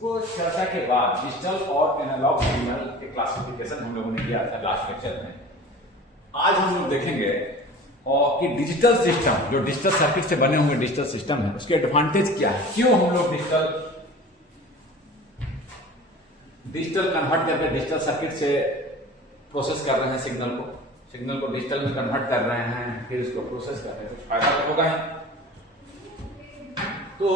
इसको चर्चा के बाद डिजिटल और एनालॉग सिग्नल के क्लासिफिकेशन हम लोगों ने किया था लास्ट लेक्चर में। आज हम लोग देखेंगे और कि डिजिटल सिस्टम जो डिजिटल सर्किट से बने हुए डिजिटल सिस्टम है उसके एडवांटेज क्या है, क्यों हम लोग डिजिटल कन्वर्ट करके डिजिटल सर्किट से प्रोसेस कर रहे हैं सिग्नल को डिजिटल में कन्वर्ट कर रहे हैं, फिर उसको प्रोसेस कर रहे हैं, कुछ फायदा तो होगा ही। तो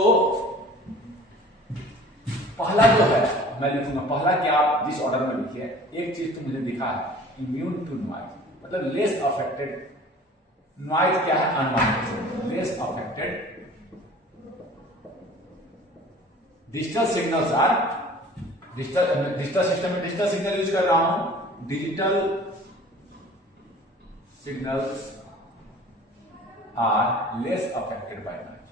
पहला जो है मैं लिखूंगा, पहला कि आप जिस ऑर्डर में लिखिए, एक चीज तो मुझे दिखा है इम्यून टू नॉइज, मतलब लेस अफेक्टेड। नॉइज क्या है? Unwanted. Less affected digital signals are digital system में डिजिटल सिग्नल यूज कर रहा हूं, digital signals are less affected by noise.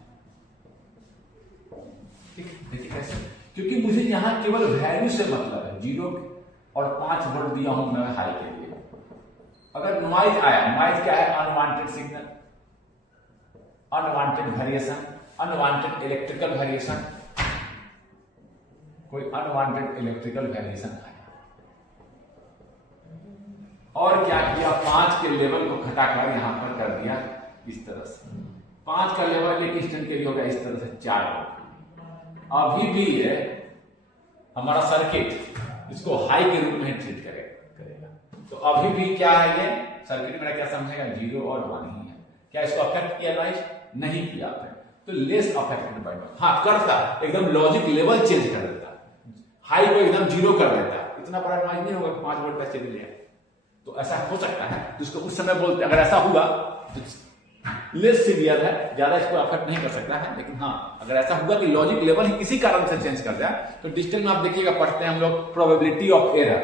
ठीक है, देखिए कैसे, क्योंकि मुझे यहां केवल वैल्यू से मतलब है, 0 और 5 वोल्ट दिया हूं मैं हाई के लिए। अगर नॉइज आया, नॉइज क्या है? Unwanted signal, unwanted variation, unwanted electrical variation, कोई अनवांटेड इलेक्ट्रिकल वेरिएशन आया और क्या किया, 5 के लेवल को घटाकर यहां पर कर दिया इस तरह से। 5 का लेवल एक इंस्टेंट के लिए हो गया इस तरह से 4 वोल्ट। अभी भी है हमारा सर्किट इसको हाई के रूप में ट्रीट करेगा। तो अभी भी क्या है, ये सर्किट मेरा क्या समझेगा, 0 और 1 ही है। क्या इसको अफेक्ट किया नॉइज? नहीं किया आपने, तो लेस अफेक्टेड बाय नॉइज। हाँ करता, एकदम लॉजिक लेवल चेंज कर देता, हाई को एकदम 0 कर देता, इतना बड़ा नॉइज नहीं होगा 5 वोल्ट का चेंज लिया। तो ऐसा हो सकता है, जिसको उस समय बोलते, अगर ऐसा हुआ तो लेस सीवियर है, ज्यादा इसको अफेक्ट नहीं कर सकता है। लेकिन हाँ अगर ऐसा हुआ कि लॉजिक लेवल ही किसी कारण से चेंज कर जाए, तो डिजिटल में आप देखिएगा पढ़ते हैं हम लोग प्रोबेबिलिटी ऑफ एरर,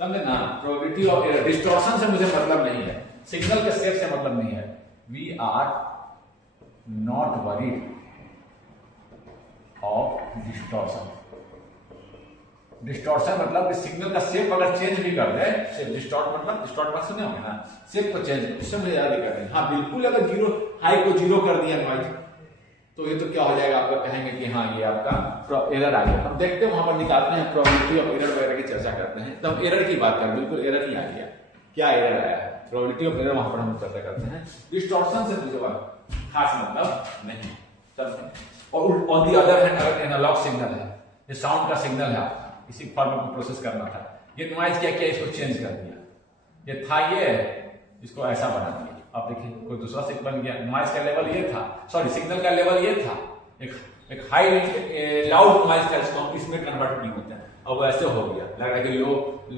समझे ना? प्रोबेबिलिटी ऑफ एरर, डिस्टॉर्शन से मुझे मतलब नहीं है, सिग्नल के शेप से मतलब नहीं है। We are not worried of distortion. Distortion मतलब कि सिग्नल का शेप अगर चेंज भी कर दे, डिस्टॉर्ट मतलब सुने होंगे ना, शेप को चेंज, इससे मुझे ज्यादा दिक्कत नहीं। हाँ बिल्कुल, अगर 0 हाई को 0 कर दिया नॉइज, तो ये तो क्या हो जाएगा, आपका कहेंगे कि हाँ ये आपका एरर आ गया। हम देखते हैं वहां पर निकालते हैं, प्रोबेबिलिटी ऑफ एरर वगैरह की चर्चा करते हैं, तब एरर की बात करें, बिल्कुल एरर ही आ गया, क्या एरर आया है, प्रोबेबिलिटी ऑफ एरर वहां पर हम चर्चा करते हैं। डिस्टॉर्शन से मुझे खास मतलब नहीं, समझे? और ऑन दी अदर हैंड अगर एनालॉग सिग्नल है, ये साउंड का सिग्नल है, इसी फॉर्मेट को प्रोसेस करना था, ये नॉइज क्या किया, इसको चेंज कर दिया, ये था ये, इसको ऐसा बना दिया। अब देखिए कोई दूसरा सिग्नल बन गया, नॉइज का लेवल ये था, सॉरी सिग्नल का लेवल ये था, एक हाई लाउड नॉइज था, इसको हम इसमें कन्वर्ट नहीं होता है, अब ऐसे हो गया, लग रहा है कि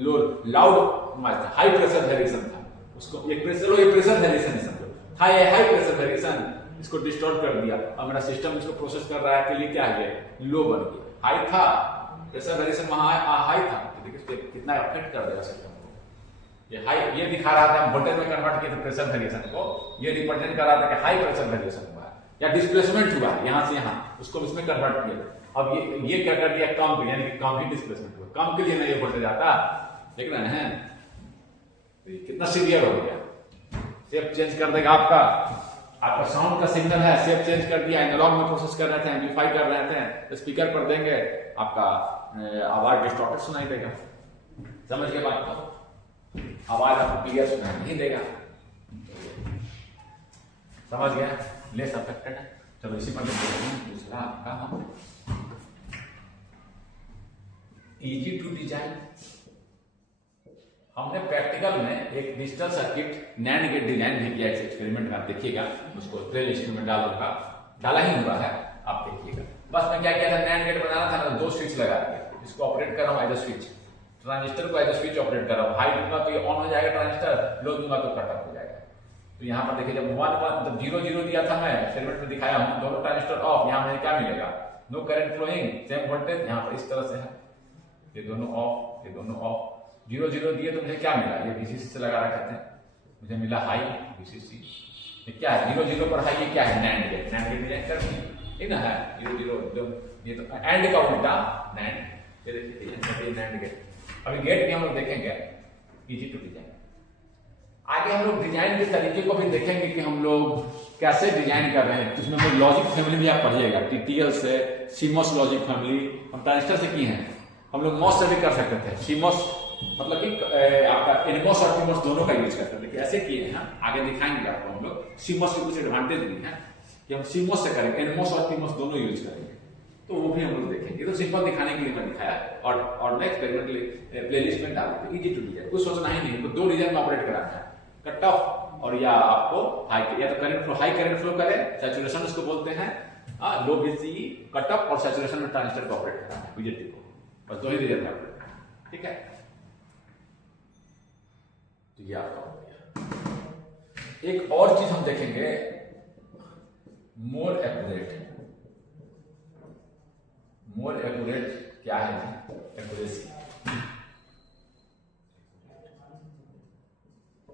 लो लाउड नॉइज था, हाई प्रेशर वेरिएशन था, उसको एक प्रेशर, ये प्रेशर वेरिएशन समझो था, ये हाई प्रेशर वेरिएशन, इसको डिस्टॉर्ट कर दिया। अब मेरा सिस्टम इसको प्रोसेस कर रहा है कि ये क्या है, लो बन गया, हाई था प्रेशर वेरिएशन वहां हाई था, देखिए कितना अफेक्ट कर देगा सिस्टम को। ये हाई, ये दिखा रहा था वोल्टेज में कन्वर्ट किया था प्रेशर वेरिएशन को, ये रिप्रेजेंट कर रहा था कि हाई प्रेशर वेरिएशन हुआ है या डिस्प्लेसमेंट हुआ है यहां से यहां, उसको इसमें कन्वर्ट किया। अब ये क्या कर दिया, कम पे, यानी कि कम ही डिस्प्लेसमेंट हुआ, कम के लिए ना ये वोल्टेज आता, देख रहे हैं कितना सीवियर हो गया। शेप चेंज कर देगा आपका साउंड का सिग्नल है, शेप चेंज कर दिया, एनालॉग में प्रोसेस कर रहे थे, एम्पलीफाई कर रहे थे, तो स्पीकर पर देंगे, आपका आवाज डिस्टॉर्टेड सुनाई देगा, समझ गए बात को? आवाज आपको क्लियर सुनाई नहीं देगा, समझ गया? लेस अफेक्टेड है। चलो इसी पर दूसरा आपका इजी टू डिजाइन। हमने प्रैक्टिकल में एक digital circuit NAND gate design भी किया, एक्सपेरिमेंट में आप देखिएगा, उसको प्ले लिस्ट में डाला ही हुआ है, आप देखिएगा। बस मैं क्या किया था, नैंड गेट बनाना था, 2 स्विच लगा दिया, इसको ऑपरेट कर रहा हूं एज अ स्विच, ट्रांजिस्टर को एज अ स्विच ऑपरेट कर रहा हूं, हाई दूंगा तो ये ऑन हो जाएगा ट्रांजिस्टर, लो दूंगा तो कट ऑफ हो जाएगा। तो यहाँ पर देखिए जब 1 0 दिया था, मैं एक्सपेरिमेंट में दिखाया हूं, दोनों ट्रांजिस्टर ऑफ, यहाँ मुझे क्या मिलेगा, no current flowing, same voltage, यहाँ पर इस तरह से है, ये दोनों ऑफ, ये दोनों ऑफ। 0 दिए तो मुझे क्या मिला, ये VCC से लगा रखे थे, मुझे मिला हाई VCC। ये क्या है, 0 पर हाई, ये क्या है, नैंड गेट डिजाइन कर दी, ठीक ना है, 0 ये तो एंड का उल्टा नैंड, ये देखिए नैंड गेट। अभी गेट भी हम लोग देखेंगे, इजी टू डिजाइन। आगे हम लोग डिजाइन के तरीके को भी देखेंगे कि हम लोग कैसे डिजाइन कर रहे हैं। उसमें हम लॉजिक फैमिली भी आप पढ़िएगा, टीटीएल से, सीमॉस लॉजिक फैमिली हम ट्रांजिस्टर से की है, हम लोग मॉस से भी कर सकते थे। सीमॉस मतलब कि आपका एनमॉस और पीमॉस दोनों का यूज करते थे, ऐसे किए हैं, आगे दिखाएंगे आपको हम लोग। सीमॉस के कुछ एडवांटेज भी है कि हम सीमॉस से करेंगे, एनमॉस और पीमॉस दोनों यूज करेंगे, तो वो भी हम लोग देखेंगे। तो सिंपल दिखाने के लिए मैं दिखाया, और नेक्स्ट प्लेलिस्ट में डाल देते, इजी टू डिजाइन, कुछ सोचना ही नहीं, तो दो डिजाइन में ऑपरेट कराना है, कट ऑफ और या आपको हाई, या तो current flow, high current flow करें, सैचुरेशन उसको बोलते हैं, लो बीसी कट ऑफ, और सैचुरेशन में ट्रांजिस्टर को ऑपरेट कराना है, बीजेटी को, बस दो ही डिजाइन में ऑपरेट करना है, ठीक है। तो ये आपका हो गया। एक और चीज हम देखेंगे, मोर एक्यूरेट। मोर एक्यूरेट क्या है? एक्यूरेसी।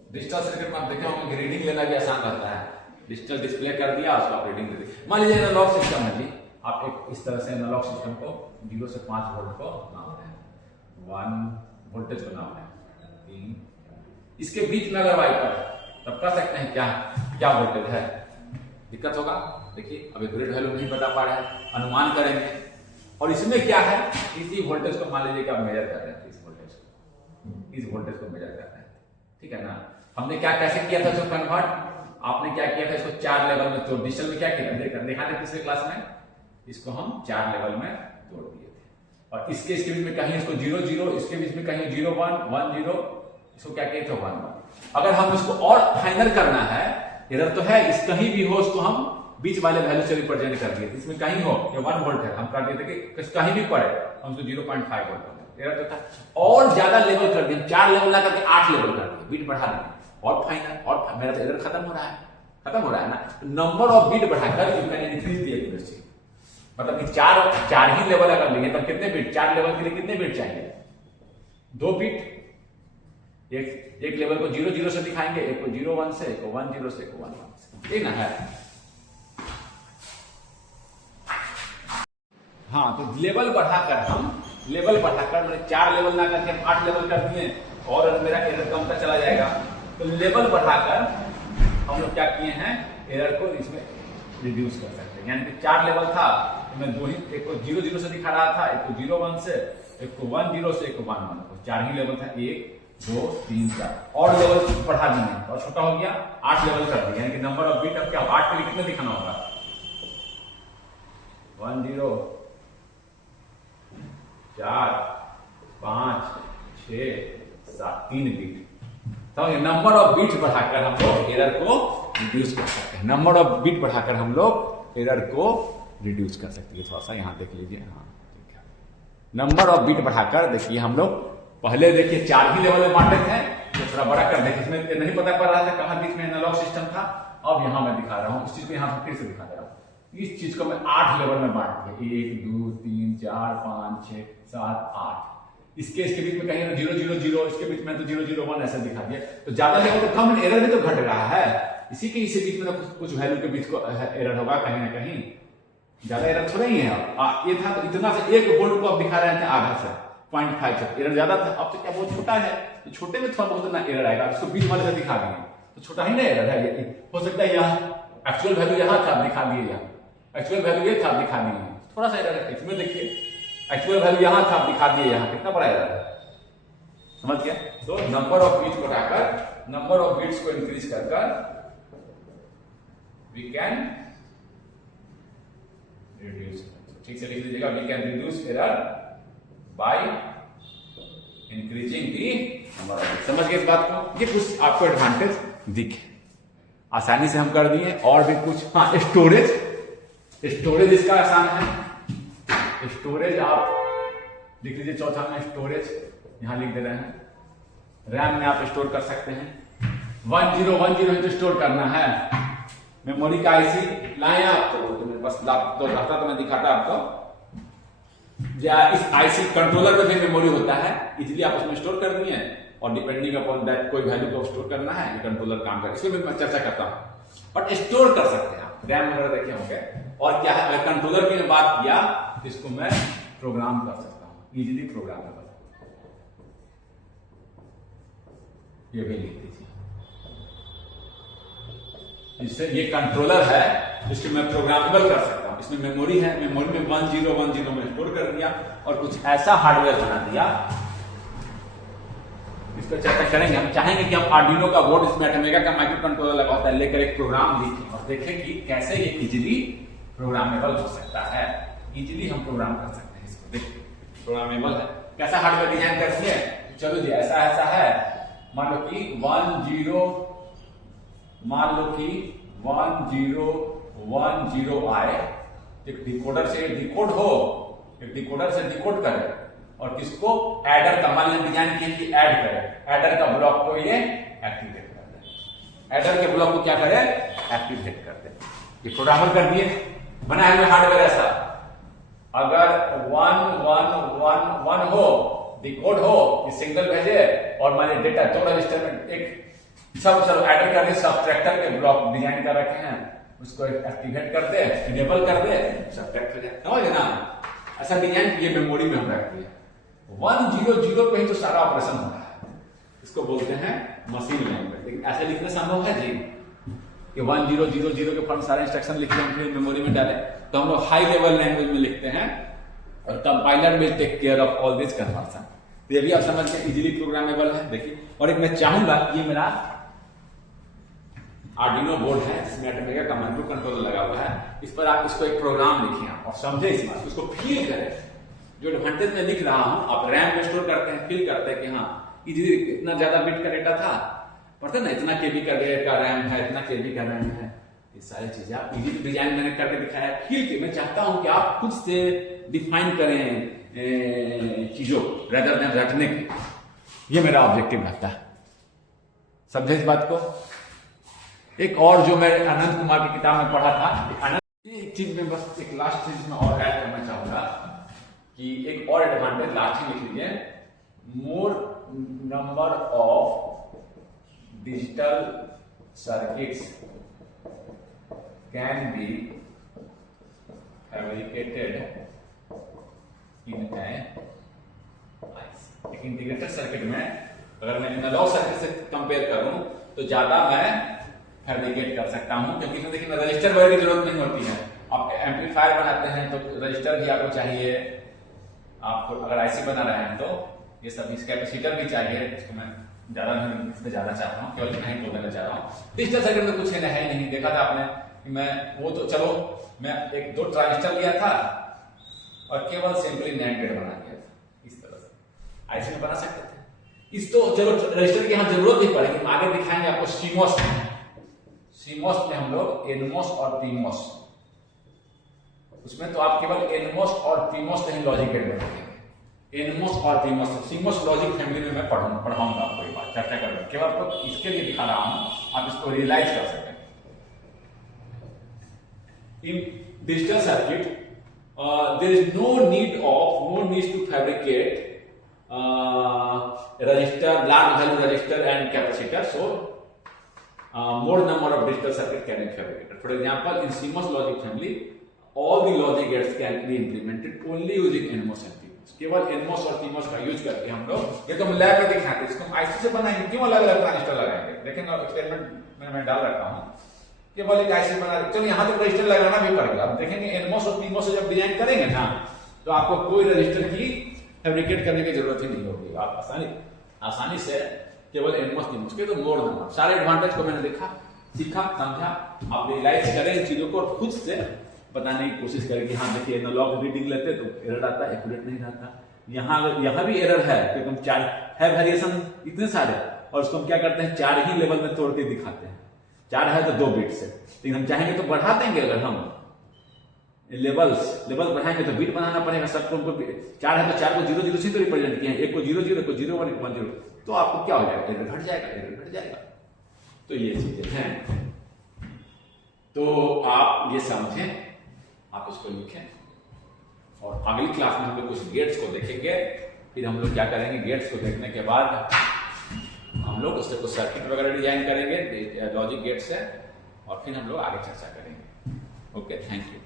डिजिटल सर्किट में आप देखे होंगे रीडिंग लेना भी आसान रहता है, डिजिटल डिस्प्ले कर दिया, उसको आप रीडिंग दे दी। मान लीजिए एनालॉग सिस्टम है जी, आप एक इस तरह से एनालॉग सिस्टम को 0 से 5 वोल्ट को नाप रहे हैं, 1 वोल्टेज को नाप रहे हैं, 3, इसके बीच में अगर वाइपर, तब कर सकते हैं क्या क्या वोल्टेज है, दिक्कत होगा। देखिए अब एक्यूरेट वैल्यू नहीं बता पा रहे हैं, अनुमान करेंगे। और इसमें क्या है, इसी वोल्टेज को मान लीजिए कि आप मेजर कर रहे हैं, इस वोल्टेज को मेजर कर रहे हैं, ठीक है ना। हमने क्या कैसे किया था इसको कन्वर्ट, आपने क्या किया था इसको 4 लेवल में तोड़, डिजिटल में क्या किया दिखाने पिछले क्लास में, इसको हम 4 लेवल में तोड़ दिए थे। और इसके बीच में कहीं इसको 0 0, इसके बीच में कहीं 0 1 1 0, इसको क्या किए थे 1 1। अगर हम इसको और फाइनल करना है, इधर तो है, इस कहीं भी हो उसको हम बीच वाले वैल्यू से रिप्रेजेंट कर दिए, इसमें कहीं हो, ये 1 वोल्ट है, हम कर दिए थे कि कहीं भी पड़े हम उसको 0.5 वोल्ट इधर तो था। और ज्यादा लेवल कर दिए, 4 लेवल ना करके 8 लेवल कर दिए, बीट बढ़ा दिए, और फाइनल, और मेरा तो इधर खत्म हो रहा है ना। नंबर ऑफ बीट बढ़ाकर you can increase the accuracy, मतलब कि 4 ही लेवल अगर लिए तब कितने बीट, 4 लेवल के लिए कितने बीट चाहिए, 2 बीट। एक लेवल को 0 0 से दिखाएंगे, एक को 0 1 से, एक को 1 0 से, एक को 1 1 से, ये ना है। हाँ, तो लेवल बढ़ाकर मैंने 4 लेवल ना करके 8 लेवल कर दिए, और मेरा एरर कम का चला जाएगा। तो लेवल बढ़ाकर हम लोग क्या किए हैं, एरर को इसमें रिड्यूस कर सकते हैं। यानी कि 4 लेवल था, तो मैं 2 ही, एक को 0 0 से दिखा रहा था, एक को 0 1 से, एक को 1 0 से, एक को 1 1, तो 4 ही लेवल था, 1 2 3 4, और लेवल बढ़ा दिए और छोटा हो गया, 8 लेवल कर दिया। यानी कि नंबर ऑफ बीट अब क्या 8 के लिए कितने दिखाना होगा, 1 0 4 5 6 7, 3 बीट। तो नंबर ऑफ बीट बढ़ाकर हम लोग एरर को रिड्यूस कर सकते हैं, नंबर ऑफ बीट बढ़ाकर हम लोग एरर को रिड्यूस कर सकते हैं। थोड़ा सा यहाँ देख लीजिए, हाँ ठीक है, नंबर ऑफ बीट बढ़ाकर देखिए हम लोग पहले देखिए 4 ही लेवल में बांटे थे, तो थोड़ा बड़ा कर देखिए, इसमें नहीं पता पड़ रहा था कहाँ बीच में एनालॉग सिस्टम था। अब यहाँ मैं दिखा रहा हूँ, इस चीज को यहाँ फिर से दिखा रहा हूँ, इस चीज को मैं 8 लेवल में बांट दिया, 1 2 3 4 5 6 7 8, इसके बीच में कहीं 0 0 0, इसके बीच में तो 0 0 1 ऐसा दिखा दिया। तो ज्यादा लेवल तो कम, एरर भी तो घट रहा है, इसी बीच में तो कुछ वैल्यू के बीच को एरर होगा कहीं ना कहीं, ज्यादा एरर थोड़ा ही है। ये था तो इतना से 1 वोल्ट को अब दिखा रहे थे आधा से 0.5 से, एरर ज्यादा था, अब तो क्या बहुत छोटा है, तो छोटे में थोड़ा बहुत ना एरर आएगा, इसको बीच वाले से दिखा दिए तो छोटा ही ना एरर है। ये हो सकता है यहाँ एक्चुअल वैल्यू यहाँ था, दिखा दिए, यहाँ एक्चुअल वैल्यू ये था, दिखा दिए, थोड़ा सा एरर है इसमें। देखिए एक्चुअल वैल्यू यहाँ था, दिखा दिए, यहाँ कितना बड़ा एरर है, समझ गया। तो नंबर ऑफ बीट्स बढ़ाकर, नंबर ऑफ बीट्स को इंक्रीज कर वी कैन रिड्यूस, ठीक से लिख लीजिएगा, we can reduce error by increasing the number of. समझ गए इस बात को, ये कुछ आपको एडवांटेज दिखे, आसानी से हम कर दिए। और भी कुछ, हाँ स्टोरेज इसका आसान है, स्टोरेज आप लिख लीजिए, चौथा में स्टोरेज यहां लिख दे रहे हैं, रैम में आप स्टोर कर सकते हैं, 1010 तो स्टोर करना है, मेमोरी का आईसी लाए आपको, तो मेरे पास तो रहता तो मैं दिखाता आपको, या इस आईसी कंट्रोलर में भी मेमोरी होता है, इजीली आप उसमें स्टोर कर दिए, और डिपेंडिंग अपॉन दैट कोई वैल्यू को स्टोर करना है, ये कंट्रोलर काम कर, इसमें भी मैं चर्चा करता हूं। बट स्टोर कर सकते हैं आप, रैम वगैरह देखे होंगे। और क्या है, कंट्रोलर की बात किया, इसको मैं प्रोग्राम कर सकता हूं, इजीली प्रोग्रामेबल, ये भी लिख दीजिए। जिससे ये कंट्रोलर है जिसको मैं प्रोग्रामेबल कर सकता हूँ। इसमें मेमोरी है, मेमोरी में 1010 में स्टोर कर दिया और कुछ ऐसा हार्डवेयर बना दिया। इस पर चर्चा करेंगे। हम चाहेंगे कि हम आर्डिनो का बोर्ड, इसमें अटेमेगा का माइक्रो कंट्रोलर लगा होता है, लेकर एक प्रोग्राम लिखें और देखें कि कैसे ये इजीली प्रोग्रामेबल हो सकता है। इजीली हम प्रोग्राम कर सकते हैं इसको। देखिए प्रोग्रामेबल है। कैसा हार्डवेयर डिजाइन करती है, चलो जी ऐसा ऐसा है। मान लो कि 1010 आए, एक डिकोडर से डिकोड हो, एक डिकोडर से डिकोड करे और किसको एडर का मान डिजाइन किया कि ऐड करे, एडर का ब्लॉक को ये एक्टिवेट कर दे। एडर के ब्लॉक को क्या करे, एक्टिवेट कर दे। ये प्रोग्रामर कर दिए, बनाए हुए हार्डवेयर ऐसा। अगर 1111 हो, डिकोड हो, ये सिग्नल भेजे और माने डेटा 2 रजिस्टर में एक सब एडर करके सब्ट्रैक्टर के ब्लॉक डिजाइन कर रखे हैं, उसको एक्टिवेट कर दे, इनेबल कर दे, सब्ट्रैक्ट हो जाए। समझ ना, ऐसा डिजाइन ये मेमोरी में हम रखते हैं। 100 पे ही तो सारा ऑपरेशन हो रहा है। इसको बोलते हैं मशीन लैंग्वेज। लेकिन ऐसे लिखना संभव है जी कि 1000 के फॉर्म सारे इंस्ट्रक्शन लिख के हम फिर मेमोरी में डालें? तो हम लोग हाई लेवल लैंग्वेज में लिखते हैं और compiler will take care of all this conversion. तो ये भी आप समझ के इजीली प्रोग्रामेबल है। देखिए, और एक मैं चाहूंगा, ये मेरा आर्डिनो बोर्ड है जिसमें अटेमेगा का माइक्रो कंट्रोलर लगा हुआ है। इस पर आप इसको एक प्रोग्राम लिखिए और समझे इस बात, उसको फील करें। जो एडवांटेज में लिख रहा हूं, आप रैम में स्टोर करते हैं, फील करते हैं कि हाँ इजीली इतना ज्यादा बिट का डेटा था, पता ना इतना केबी का रैम है, इतना केबी का रैम है। ये सारी चीजें आप इजी डिजाइन मैंने करके दिखाया, फील के। मैं चाहता हूं कि आप खुद से डिफाइन करें चीजों रेदर देन रटने की। ये मेरा ऑब्जेक्टिव रहता है। समझे इस बात को? एक और जो मैं आनंद कुमार की किताब में पढ़ा था, एक चीज में बस एक लास्ट चीज में और ऐड करना चाहूंगा कि एक और एडवांटेज लास्ट ही लिख लीजिए, more number of digital circuits can be fabricated in एक इंटीग्रेटेड सर्किट में। अगर मैं एनालॉग सर्किट से कंपेयर करूं तो ज्यादा मैं फैब्रिकेट कर सकता हूं, क्योंकि इसमें देखिए रजिस्टर वगैरह की जरूरत नहीं होती है। आप एम्पलीफायर बनाते हैं तो रजिस्टर भी आपको चाहिए, आपको अगर आईसी बना रहे हैं तो ये सब, इस कैपेसिटर भी चाहिए। इसको मैं ज्यादा नहीं, इस पे ज्यादा चाहता हूँ, केवल नहीं बोल देना चाह रहा हूँ। डिजिटल सर्किट में कुछ है ही नहीं। देखा था आपने कि मैं वो तो चलो मैं 1-2 ट्रांजिस्टर लिया था और केवल सिंपली नैंड गेट बना दिया था। इस तरह से आईसी में बना सकते थे। इस तो चलो रजिस्टर की यहाँ जरूरत नहीं पड़ेगी। आगे दिखाएंगे आपको सीमॉस में हम लोग एनमॉस और पीमॉस, उसमें तो आप केवल एनमॉस और पीमॉस नहीं लॉजिक गेट बनाएंगे। एनमॉस और पीमॉस, सीमॉस लॉजिक फैमिली में मैं पढ़ाऊंगा आपको, ये बात चर्चा करूंगा। केवल आपको इसके लिए दिखा रहा हूं, आप इसको रियलाइज कर सकें। In digital circuit there is no need to fabricate register, large value register and capacitor, so more number of digital circuit can be fabricated. For example, in CMOS logic family, all the logic gates can be implemented only using NMOS and PMOS. केवल NMOS और PMOS का use करके हम लोग, ये तो हम lab में दिखाते हैं, इसको हम आईसी से बनाएंगे, क्यों अलग अलग ट्रांजिस्टर लगाएंगे? देखेंगे एक्सपेरिमेंट में मैं डाल रखा हूँ, केवल एक आईसी बना। चलो यहाँ तो रजिस्टर लगाना भी पड़ेगा। आप देखेंगे NMOS और PMOS जब डिजाइन करेंगे ना, तो आपको कोई रजिस्टर की फैब्रिकेट करने की जरूरत ही नहीं होगी। आप आसानी से केवल एनमॉस पीमॉस के तो मोर नंबर सारे एडवांटेज को मैंने देखा, सीखा, समझा। आप रियलाइज करें इन चीजों को और खुद से बताने की कोशिश करें कि हाँ देखिए एनालॉग रीडिंग लेते तो एरर आता है, एक्यूरेट नहीं रहता। यहाँ भी एरर है क्योंकि हम 4 है वेरिएशन इतने सारे, और उसको हम क्या करते हैं 4 ही लेवल में तोड़ के दिखाते हैं। 4 है तो 2 बिट से, लेकिन हम चाहेंगे तो बढ़ा देंगे। अगर हम लेवल बढ़ाएंगे तो बीट बनाना पड़ेगा। सब को 4 है तो 4 को 0 0 से तो रिप्रेजेंट किया है, 1 को 0 0, 1 को 0 1, 1 को 1 0, तो आपको क्या हो जाएगा, एरर घट जाएगा। तो ये चीजें हैं, तो आप ये समझें, आप इसको लिखें। और अगली क्लास में हम लोग कुछ गेट्स को देखेंगे। फिर हम लोग क्या करेंगे, गेट्स को देखने के बाद हम लोग उससे कुछ सर्किट वगैरह डिजाइन करेंगे लॉजिक गेट से, और फिर हम लोग आगे चर्चा करेंगे। Okay, thank you.